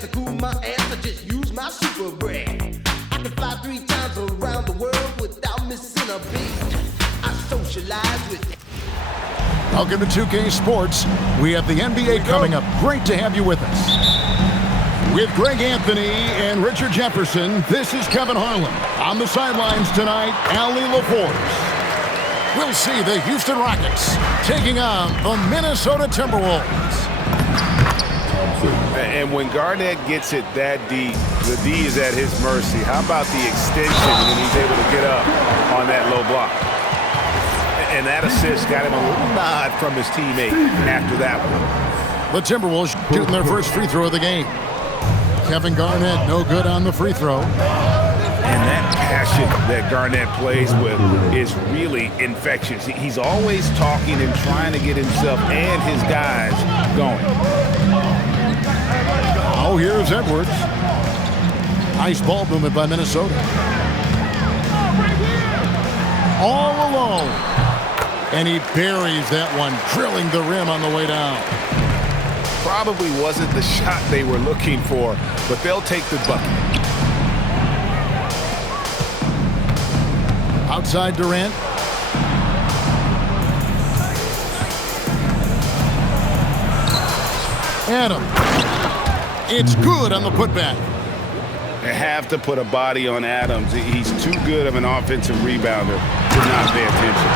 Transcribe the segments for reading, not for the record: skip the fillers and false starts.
to cool my ass, I just use my super brain. I can fly 3 times around the world without missing a beat. I socialize with it. Welcome to 2K Sports. We have the NBA coming up. Great to have you with us. With Greg Anthony and Richard Jefferson, this is Kevin Harlan. On the sidelines tonight, Allie LaForce. We'll see the Houston Rockets taking on the Minnesota Timberwolves. And when Garnett gets it that deep, the D is at his mercy. How about the extension when he's able to get up on that low block? And that assist got him a little nod from his teammate after that one. The Timberwolves shooting their first free throw of the game. Kevin Garnett, no good on the free throw. And that passion that Garnett plays with is really infectious. He's always talking and trying to get himself and his guys going. Oh, here's Edwards. Nice ball movement by Minnesota. All alone. And he buries that one, drilling the rim on the way down. Probably wasn't the shot they were looking for, but they'll take the bucket. Outside Durant. Adam. It's good on the putback. They have to put a body on Adams. He's too good of an offensive rebounder to not pay attention.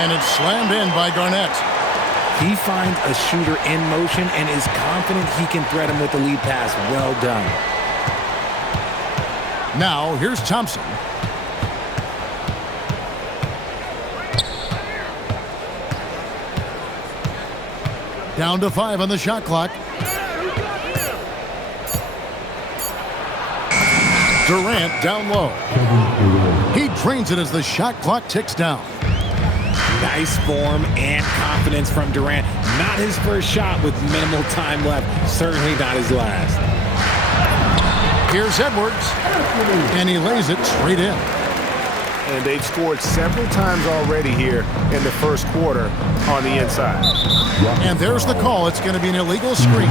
And it's slammed in by Garnett. He finds a shooter in motion and is confident he can thread him with the lead pass. Well done. Now, here's Thompson. Down to 5 on the shot clock. Durant down low. He drains it as the shot clock ticks down. Nice form and confidence from Durant. Not his first shot with minimal time left. Certainly not his last. Here's Edwards. And he lays it straight in. And they've scored several times already here in the first quarter on the inside. And there's the call. It's going to be an illegal screen.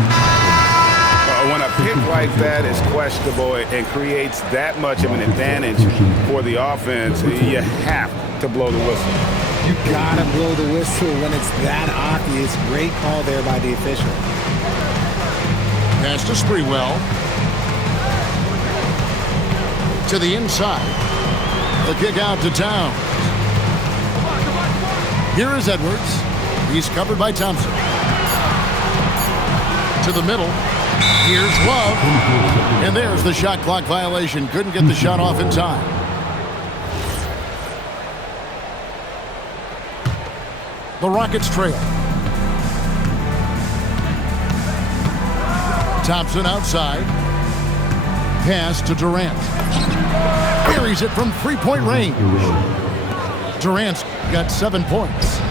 When a pick like that is questionable and creates that much of an advantage for the offense, you have to blow the whistle. You gotta blow the whistle when it's that obvious. Great call there by the official. Pass to Sprewell. To the inside. The kick out to Towns. Here is Edwards. He's covered by Thompson. To the middle. Here's Love. And there's the shot clock violation. Couldn't get the shot off in time. The Rockets trail. Thompson outside. Pass to Durant. Buries it from three-point range. Durant's got 7 points.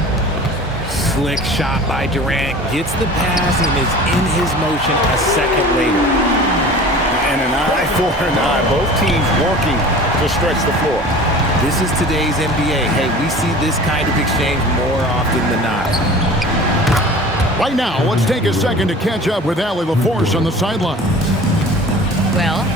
Slick shot by Durant. Gets the pass and is in his motion a second later. And an eye for an eye. Both teams working to stretch the floor. This is today's NBA. Hey, we see this kind of exchange more often than not. Right now, let's take a second to catch up with Allie LaForce on the sideline. Well,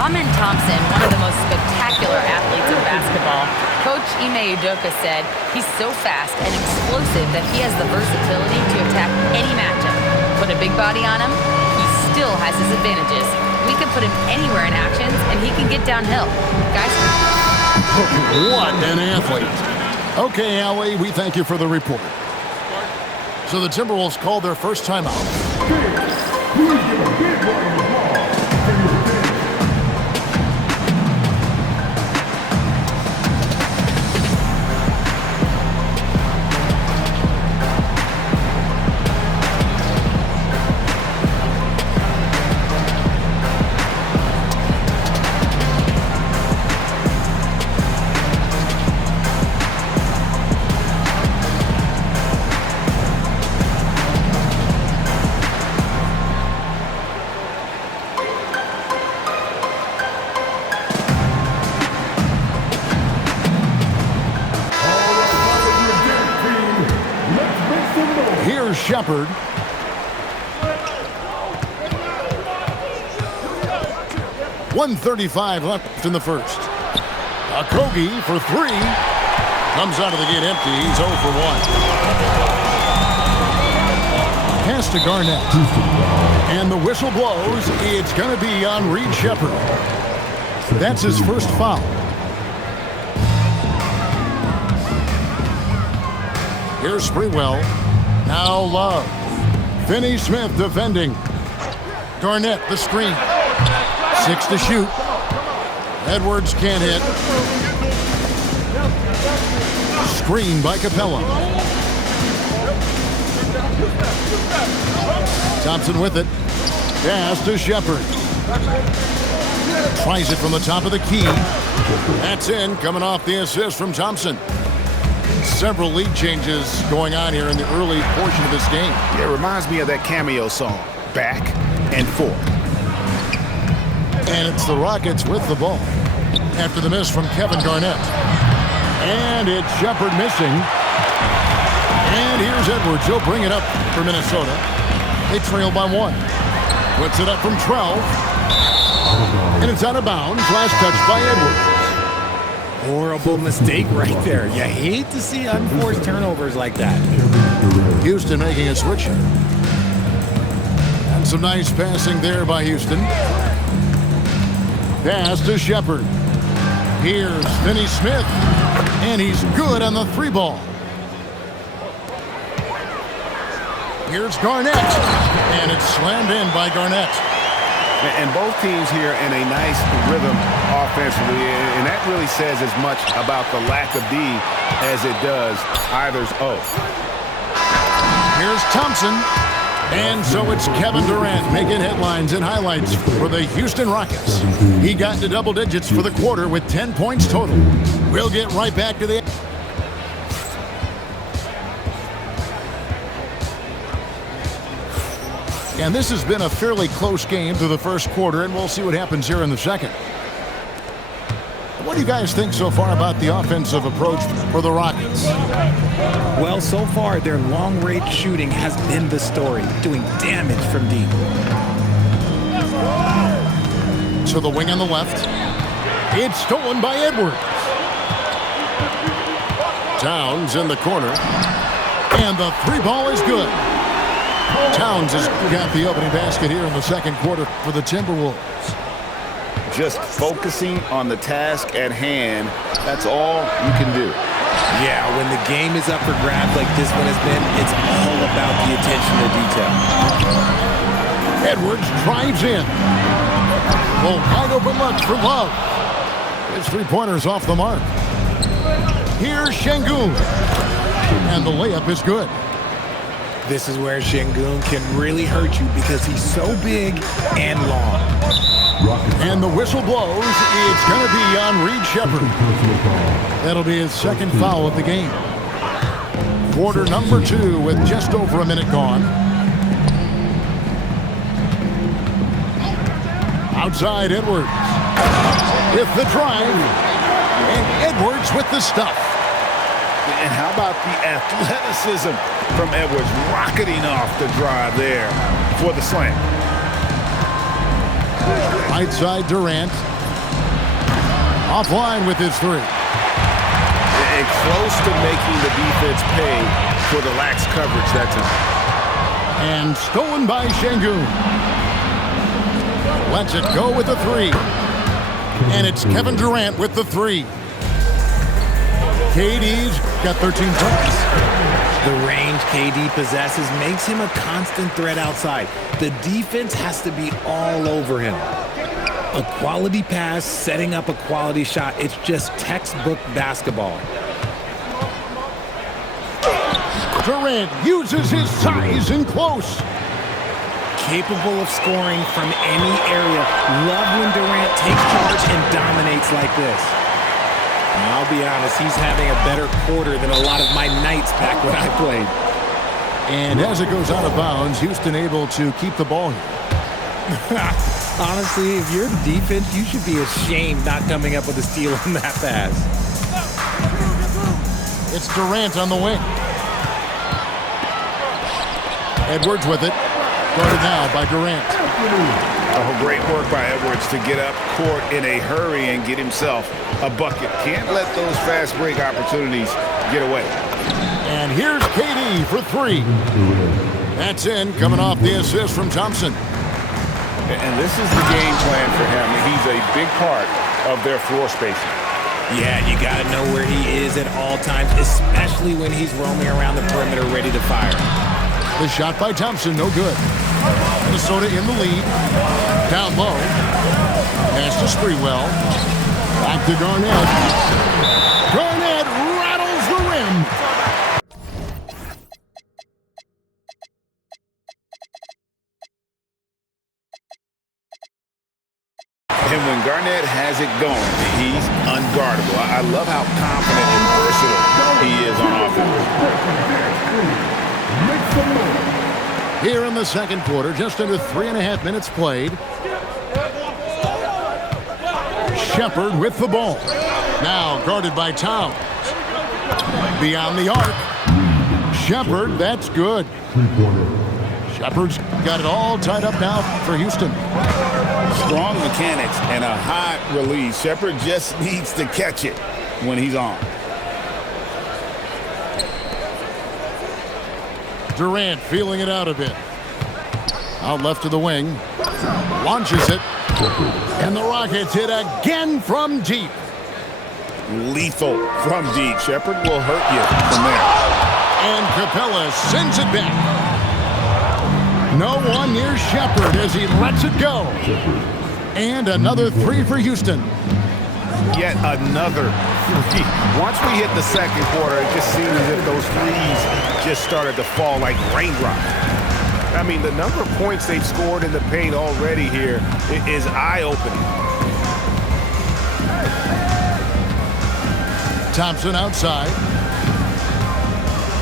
Amen Thompson, one of the most spectacular athletes in basketball. Coach Ime Udoka said he's so fast and explosive that he has the versatility to attack any matchup. Put a big body on him, he still has his advantages. We can put him anywhere in actions, and he can get downhill. Guys? What an athlete. Okay, Allie, we thank you for the report. So the Timberwolves called their first timeout. Shepard. 1:35 left in the first. Okogie for three. Comes out of the gate empty. He's 0 for 1. Pass to Garnett. And the whistle blows. It's going to be on Reed Sheppard. That's his first foul. Here's Sprewell. Now Love. Finney Smith defending. Garnett the screen. 6 to shoot. Edwards can't hit. Screen by Capella. Thompson with it. Pass to Sheppard. Tries it from the top of the key. That's in, coming off the assist from Thompson. Several lead changes going on here in the early portion of this game. Yeah, it reminds me of that Cameo song, Back and Forth. And it's the Rockets with the ball after the miss from Kevin Garnett. And it's Sheppard missing. And here's Edwards. He'll bring it up for Minnesota. They trail by 1. Puts it up from 12. And it's out of bounds. Last touch by Edwards. Horrible mistake right there. You hate to see unforced turnovers like that. Houston making a switch. And some nice passing there by Houston. Pass to Sheppard. Here's Finney Smith. And he's good on the 3 ball. Here's Garnett. And it's slammed in by Garnett. And both teams here in a nice rhythm offensively, and that really says as much about the lack of D as it does either's O. Here's Thompson. And so it's Kevin Durant making headlines and highlights for the Houston Rockets. He got into double digits for the quarter with 10 points total. We'll get right back to the... And this has been a fairly close game through the first quarter, and we'll see what happens here in the second. What do you guys think so far about the offensive approach for the Rockets? Well, so far, their long-range shooting has been the story, doing damage from deep. To the wing on the left. It's stolen by Edwards. Towns in the corner. And the 3 ball is good. Towns has got the opening basket here in the second quarter for the Timberwolves. Just focusing on the task at hand, that's all you can do. Yeah, when the game is up for grabs like this one has been, it's all about the attention to detail. Edwards drives in. Well, wide open look for Love. His 3-pointer's off the mark. Here's Şengün. And the layup is good. This is where Şengün can really hurt you because he's so big and long. And the whistle blows. It's going to be on Reed Sheppard. That'll be his second foul of the game. Quarter number 2 with just over a minute gone. Outside Edwards with the drive. And Edwards with the stuff. And how about the athleticism from Edwards rocketing off the drive there for the slam. Right side Durant. Offline with his 3. And close to making the defense pay for the lax coverage that time. And stolen by Şengün. Lets it go with the 3. And it's Kevin Durant with the 3. KD's got 13 points. The range KD possesses makes him a constant threat outside. The defense has to be all over him. A quality pass, setting up a quality shot. It's just textbook basketball. Durant uses his size in close. Capable of scoring from any area. Love when Durant takes charge and dominates like this. And I'll be honest, he's having a better quarter than a lot of my nights back when I played. And as it goes out of bounds, Houston able to keep the ball here. Honestly, if you're the defense, you should be ashamed not coming up with a steal on that pass. It's Durant on the wing. Edwards with it. Guarded now by Durant. Oh, great work by Edwards to get up court in a hurry and get himself a bucket. Can't let those fast break opportunities get away. And here's KD for three. That's in, coming off the assist from Thompson. And this is the game plan for him. He's a big part of their floor spacing. Yeah, you got to know where he is at all times, especially when he's roaming around the perimeter ready to fire. The shot by Thompson, no good. Minnesota in the lead. Down low. Pass to Sprewell. Back to Garnett. Garnett rattles the rim. And when Garnett has it going, he's unguardable. I love how confident and versatile he is on offense. Here in the second quarter, just under 3.5 minutes played. Shepherd with the ball. Now guarded by Towns. Beyond the arc. Shepherd, that's good. Shepherd's got it all tied up now for Houston. Strong mechanics and a high release. Shepherd just needs to catch it when he's on. Durant feeling it out a bit. Out left to the wing. Launches it. And the Rockets hit again from deep. Lethal from deep. Shepherd will hurt you from there. And Capella sends it back. No one near Shepherd as he lets it go. And another three for Houston. Yet another three. Once we hit the second quarter, it just seemed as if those threes just started to fall like raindrops. I mean, the number of points they've scored in the paint already here is eye-opening. Thompson outside.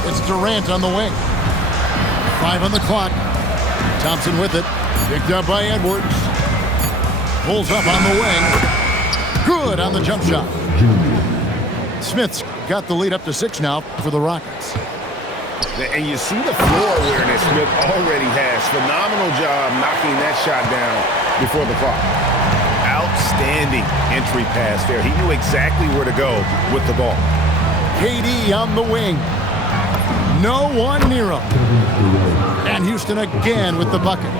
It's Durant on the wing. 5 on the clock. Thompson with it. Picked up by Edwards. Pulls up on the wing. Good on the jump shot. Smith's got the lead up to 6 now for the Rockets. And you see the floor awareness Smith already has. Phenomenal job knocking that shot down before the clock. Outstanding entry pass there. He knew exactly where to go with the ball. KD on the wing. No one near him. And Houston again with the bucket.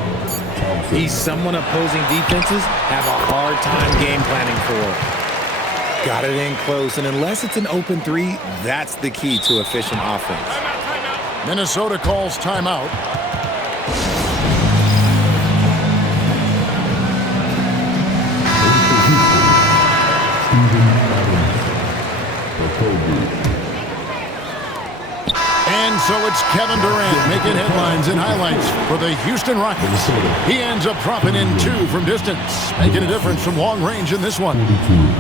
He's someone opposing defenses have a hard time game planning for. Got it in close, and unless it's an open three, that's the key to efficient offense. Minnesota calls timeout. And so it's Kevin Durant making headlines and highlights for the Houston Rockets. He ends up dropping in 2 from distance, making a difference from long range in this one.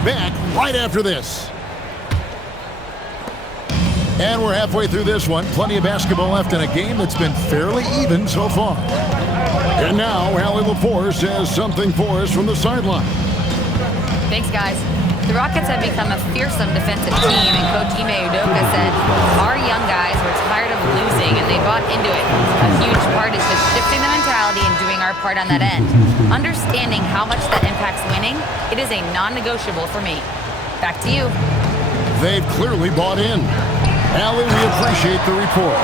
Back right after this. And we're halfway through this one. Plenty of basketball left in a game that's been fairly even so far. And now, Allie LaForce has something for us from the sideline. Thanks, guys. The Rockets have become a fearsome defensive team, and Coach Ime Udoka said, our young guys were tired of losing, and they bought into it. A huge part is just shifting the mentality and doing our part on that end. Understanding how much that impacts winning, it is a non-negotiable for me. Back to you. They've clearly bought in. Allie, we appreciate the report.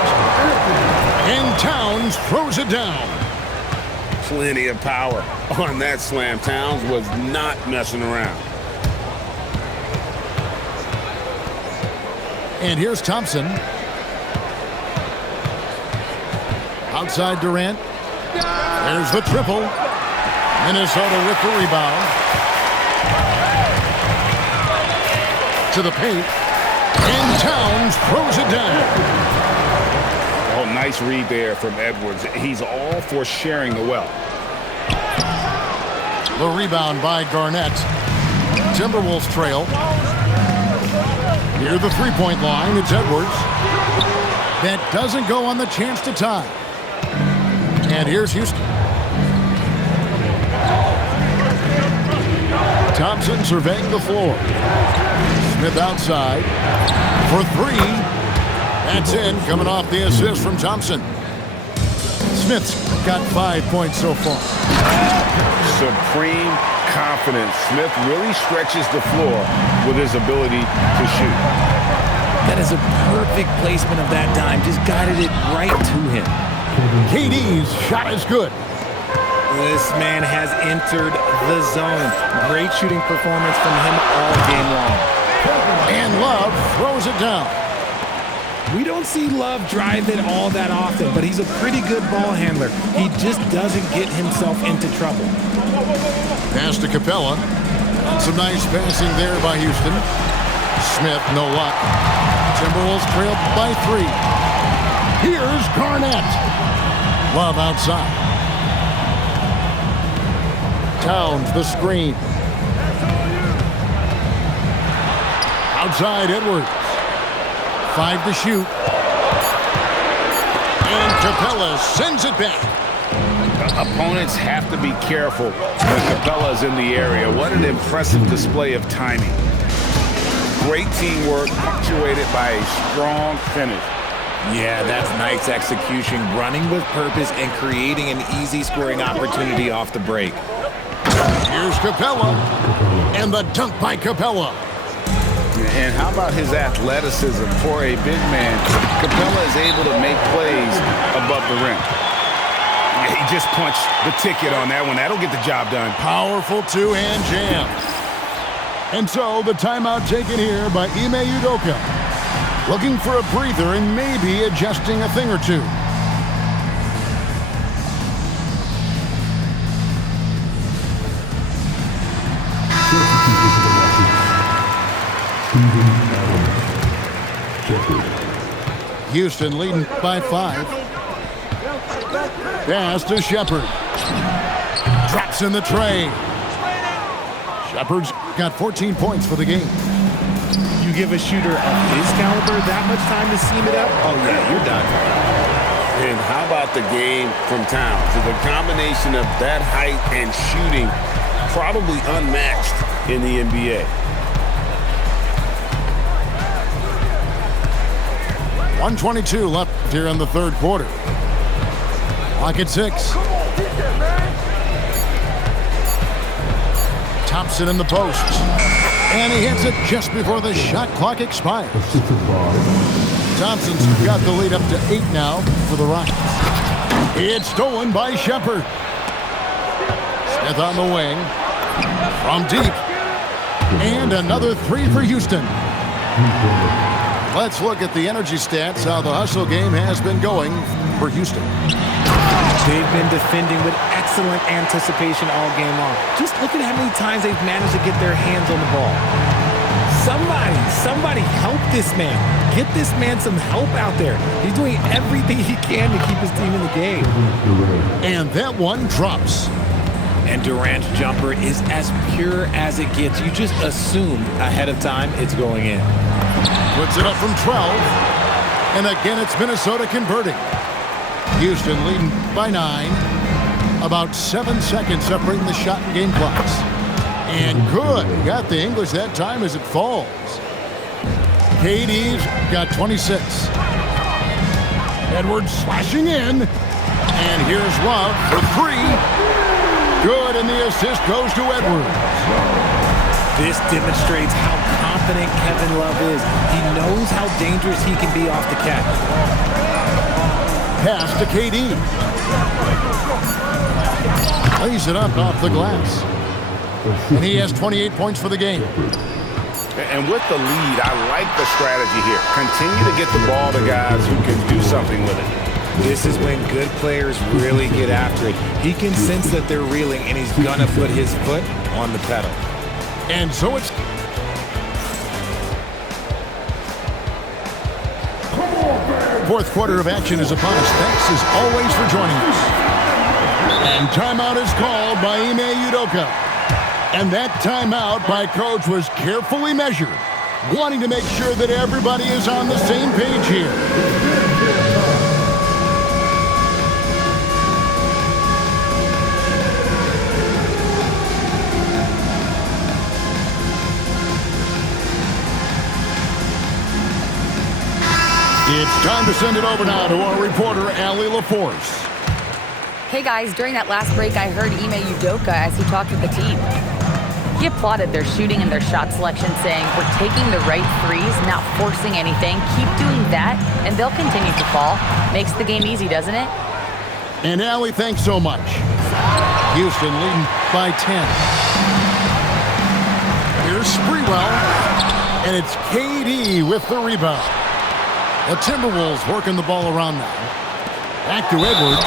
And Towns throws it down. Plenty of power on that slam. Towns was not messing around. And here's Thompson. Outside Durant. There's the triple. Minnesota with the rebound. To the paint. And Towns throws it down. Oh, nice read there from Edwards. He's all for sharing the wealth. The rebound by Garnett. Timberwolves trail. Near the three-point line, it's Edwards. That doesn't go on the chance to tie. And here's Houston. Thompson surveying the floor. Smith outside for 3. That's in, coming off the assist from Thompson. Smith's got 5 points so far. Supreme confidence. Smith really stretches the floor with his ability to shoot. That is a perfect placement of that dime. Just guided it right to him. KD's shot is good. This man has entered the zone. Great shooting performance from him all game long. And Love throws it down. We don't see Love drive it all that often, but he's a pretty good ball handler. He just doesn't get himself into trouble. Pass to Capella. Some nice passing there by Houston. Smith, no luck. Timberwolves trailed by 3. Here's Garnett. Love outside. Towns, the screen. Outside, Edwards. 5 to shoot. And Capella sends it back. Opponents have to be careful when Capella's in the area. What an impressive display of timing. Great teamwork punctuated by a strong finish. Yeah, that's nice execution, running with purpose and creating an easy scoring opportunity off the break. Here's Capella. And the dunk by Capella. And how about his athleticism for a big man? Capella is able to make plays above the rim. He just punched the ticket on that one. That'll get the job done. Powerful two-hand jam. And so the timeout taken here by Ime Udoka. Looking for a breather and maybe adjusting a thing or two. Houston leading by 5. Pass to Shepherd. Drops in the tray. Shepherd's got 14 points for the game. You give a shooter of his caliber that much time to seam it up, oh yeah, you're done. And how about the game from Towns? The combination of that height and shooting, probably unmatched in the NBA. 1:22 left here in the third quarter. Clock at 6. Thompson in the post. And he hits it just before the shot clock expires. Thompson's got the lead up to 8 now for the Rockets. It's stolen by Shepherd. Smith on the wing. From deep. And another 3 for Houston. Let's look at the energy stats, how the hustle game has been going for Houston. They've been defending with excellent anticipation all game long. Just look at how many times they've managed to get their hands on the ball. Somebody help this man. Get this man some help out there. He's doing everything he can to keep his team in the game. And that one drops. And Durant's jumper is as pure as it gets. You just assumed ahead of time it's going in. Puts it up from 12. And again, it's Minnesota converting. Houston leading by 9. About 7 seconds separating the shot and game clocks. And good. Got the English that time as it falls. KD's got 26. Edwards slashing in. And here's Love for 3. Good, and the assist goes to Edwards. This demonstrates how confident Kevin Love is. He knows how dangerous he can be off the catch. Pass to KD. Lays it up off the glass. And he has 28 points for the game. And with the lead, I like the strategy here. Continue to get the ball to guys who can do something with it. This is when good players really get after it. He can sense that they're reeling, and he's going to put his foot on the pedal. And so it's... Fourth quarter of action is upon us. Thanks as always for joining us. And timeout is called by Ime Udoka. And that timeout by Coach was carefully measured, wanting to make sure that everybody is on the same page here. It's time to send it over now to our reporter, Allie LaForce. Hey guys, during that last break, I heard Ime Udoka as he talked with the team. He applauded their shooting and their shot selection, saying, "We're taking the right threes, not forcing anything. Keep doing that, and they'll continue to fall." Makes the game easy, doesn't it? And Allie, thanks so much. Houston leading by 10. Here's Sprewell, and it's KD with the rebound. The Timberwolves working the ball around now. Back to Edwards.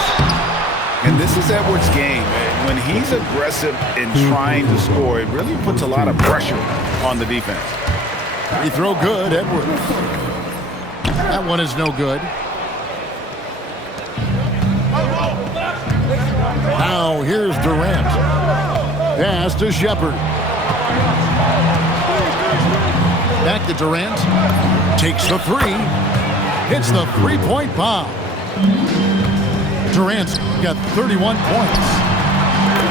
And this is Edwards' game. When he's aggressive in trying to score, it really puts a lot of pressure on the defense. Free throw good, Edwards. That one is no good. Now here's Durant. Pass to Shepard. Back to Durant. Takes the three. Hits the three-point bomb. Durant's got 31 points.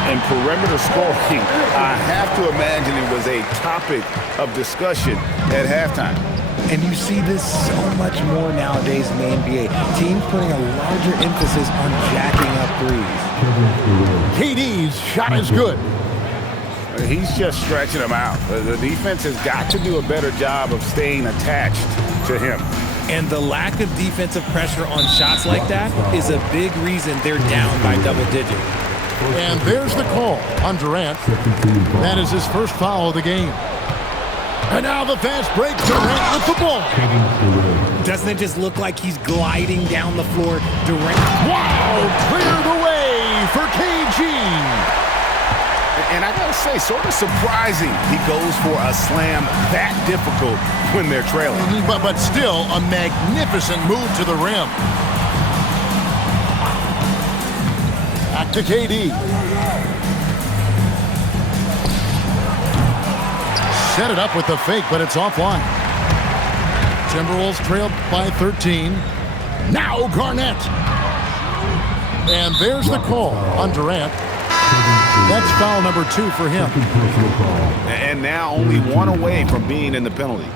And perimeter scoring, I have to imagine it was a topic of discussion at halftime. And you see this so much more nowadays in the NBA. Teams putting a larger emphasis on jacking up threes. KD's shot is good. He's just stretching them out. The defense has got to do a better job of staying attached to him. And the lack of defensive pressure on shots like that is a big reason they're down by double digits. And there's the call on Durant. That is his first foul of the game. And now the fast break. Durant with the ball. Doesn't it just look like he's gliding down the floor? Durant. Wow! Cleared away for KG. And I gotta say, sort of surprising he goes for a slam that difficult when they're trailing. But still a magnificent move to the rim. Back to KD. Set it up with the fake, but it's offline. Timberwolves trailed by 13. Now Garnett. And there's the call on Durant. That's foul number 2 for him. And now only one away from being in the penalty.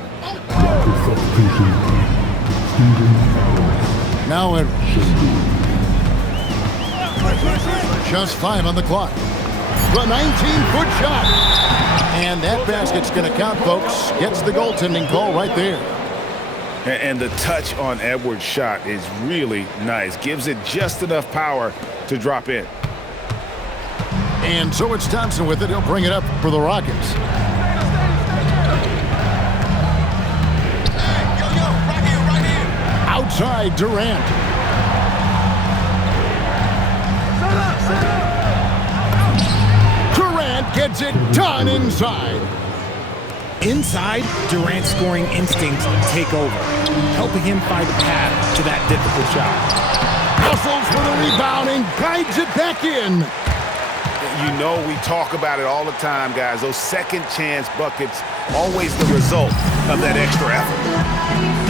Now just 5 on the clock. The 19-foot shot. And that basket's going to count, folks. Gets the goaltending call right there. And the touch on Edwards' shot is really nice. Gives it just enough power to drop in. And so it's Thompson with it. He'll bring it up for the Rockets. Outside Durant. Durant gets it done inside. Inside, Durant's scoring instincts take over, helping him find a path to that difficult shot. Hustles for the rebound and guides it back in. You know we talk about it all the time, guys. Those second chance buckets, always the result of that extra effort.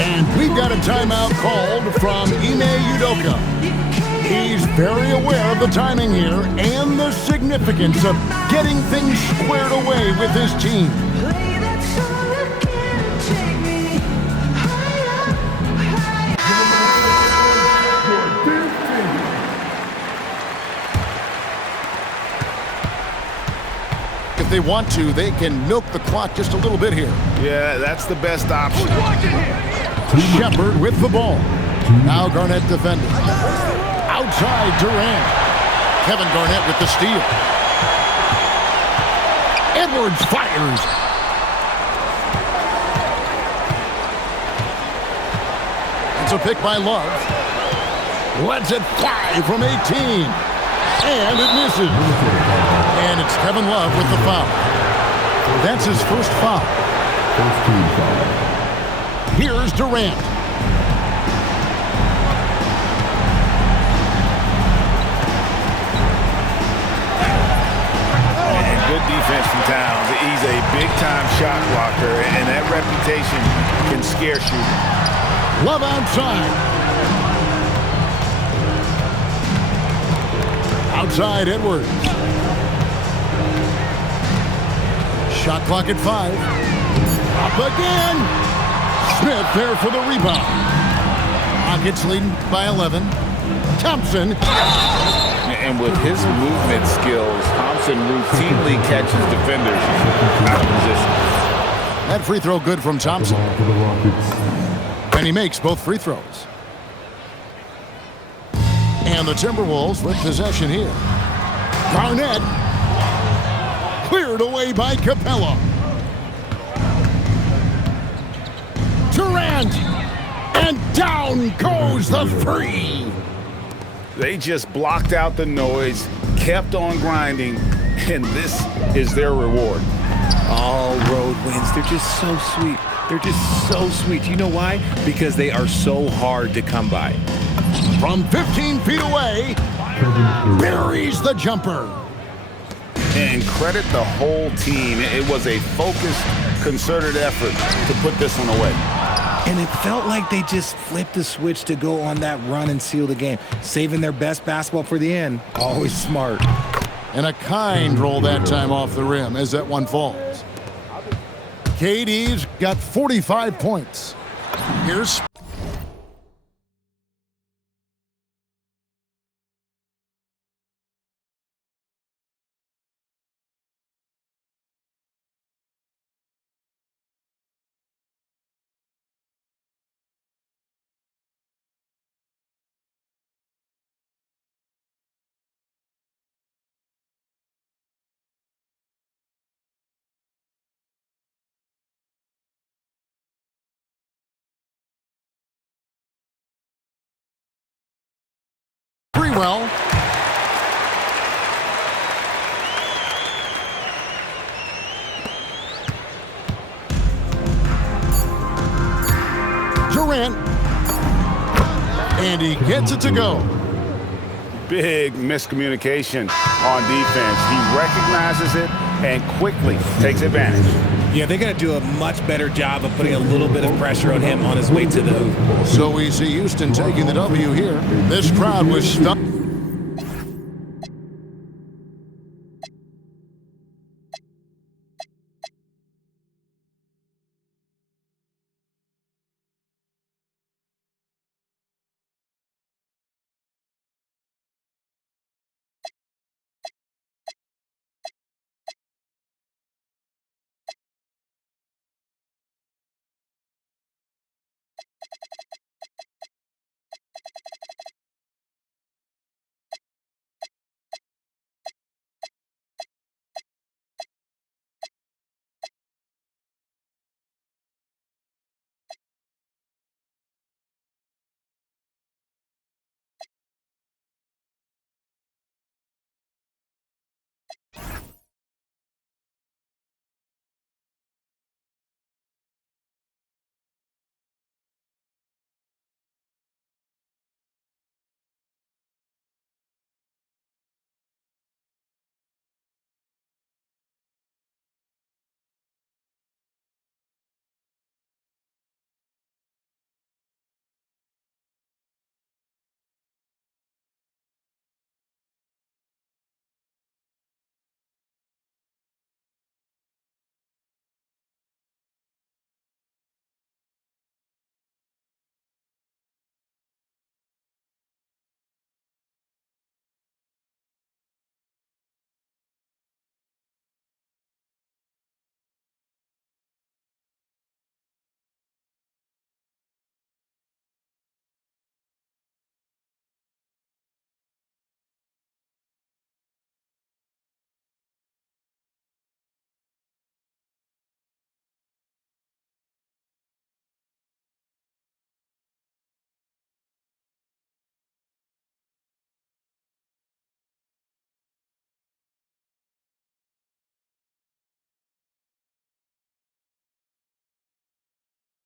And we've got a timeout called from Ime Udoka. He's very aware of the timing here and the significance of getting things squared away with his team. If they want to, they can milk the clock just a little bit here. Yeah, that's the best option. Shepard with the ball. Now Garnett defending. Outside Durant. Kevin Garnett with the steal. Edwards fires. It's a pick by Love. Lets it fly from 18. And it misses. And it's Kevin Love with the foul. That's his first foul. First team foul. Here's Durant. And good defense from Towns. He's a big-time shot blocker, and that reputation can scare shooters. Love outside. Outside Edwards. Shot clock at 5. Up again. Smith there for the rebound. Rockets leading by 11. Thompson. And with his movement skills, Thompson routinely catches defenders out of position. That free throw good from Thompson. And he makes both free throws. And the Timberwolves with possession here. Garnett cleared away by Capella. Durant, and down goes the three. They just blocked out the noise, kept on grinding, and this is their reward. All road wins. They're just so sweet. They're just so sweet. You know why? Because they are so hard to come by. From 15 feet away, buries the jumper. And credit the whole team. It was a focused, concerted effort to put this one away. And it felt like they just flipped the switch to go on that run and seal the game, saving their best basketball for the end. Always smart. And a kind roll that time off the rim as that one falls. KD's got 45 points. Here's pretty well. Durant. And he gets it to go. Big miscommunication on defense. He recognizes it and quickly takes advantage. Yeah, they're going to do a much better job of putting a little bit of pressure on him on his way to the hoop. So we see Houston taking the W here. This crowd was stunned.